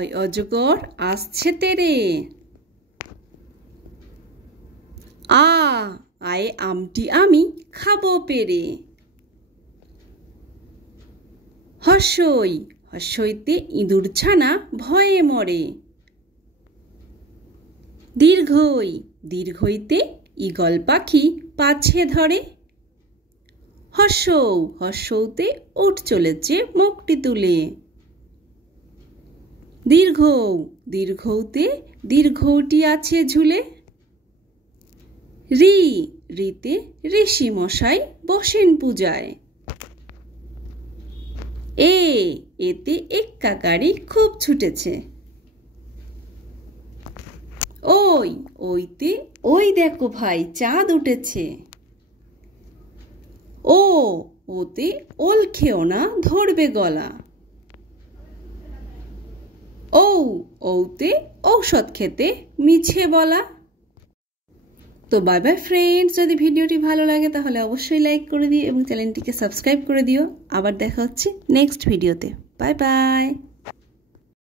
অয় অজগর আসছে তেরে। আয় আমটি আমি খাবো পেরে। হর্ষই হর্ষইতে ইঁদুর ছানা ভয়ে মরে। দীর্ঘই দীর্ঘইতে ঈগল পাখি পাছে ধরে। হর্ষৌ হর্ষৌতে উট চলেছে মুখটি তুলে। দীর্ঘৌ দীর্ঘৌতে দীর্ঘৌটি আছে ঝুলে। রি রিতে ঋষি মশাই বসেন পূজায়। এতে এক্কা গাড়ি খুব ছুটেছে। ওইতে ওই দেখো ভাই চাঁদ উঠেছে। ওতে ওল খেও না ধরবে গলা। ওতে ঔষধ খেতে মিছে বলা। তো বাই বাই ফ্রেন্ডস, যদি ভিডিওটি ভালো লাগে তাহলে অবশ্যই লাইক করে দিও এবং চ্যানেলটিকে সাবস্ক্রাইব করে দিও। আবার দেখা হচ্ছে নেক্সট ভিডিওতে। Bye bye.